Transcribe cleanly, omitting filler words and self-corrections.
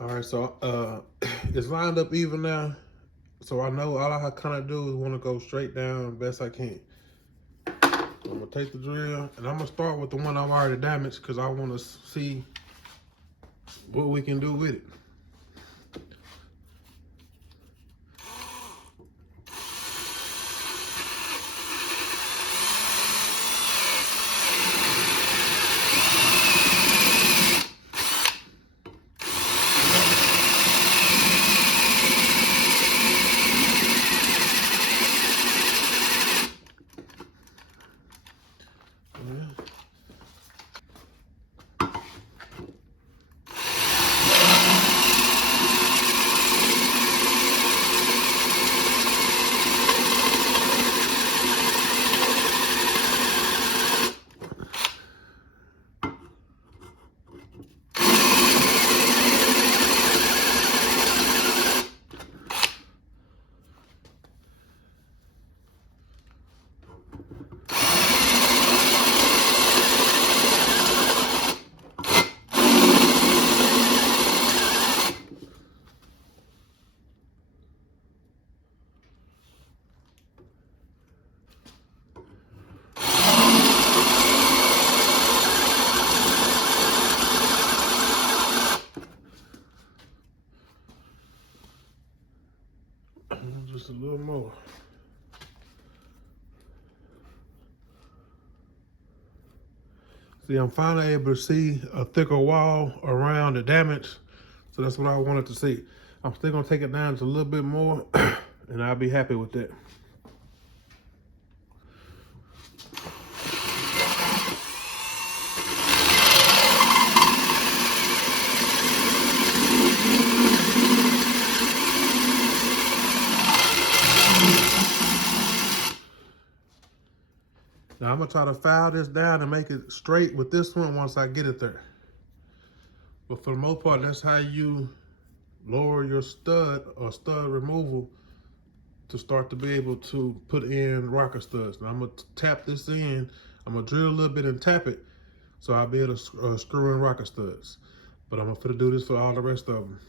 All right, so it's lined up even now. So I know all I kind of do is want to go straight down best I can. I'm gonna take the drill and I'm gonna start with the one I've already damaged because I want to see what we can do with it. Just a little more. See, I'm finally able to see a thicker wall around the damage. So that's what I wanted to see. I'm still gonna take it down just a little bit more and I'll be happy with that. Now I'm gonna try to file this down and make it straight with this one once I get it there. But for the most part, that's how you lower your stud or stud removal to start to be able to put in rocker studs. Now I'm gonna tap this in. I'm gonna drill a little bit and tap it so I'll be able to screw in rocker studs. But I'm gonna do this for all the rest of them.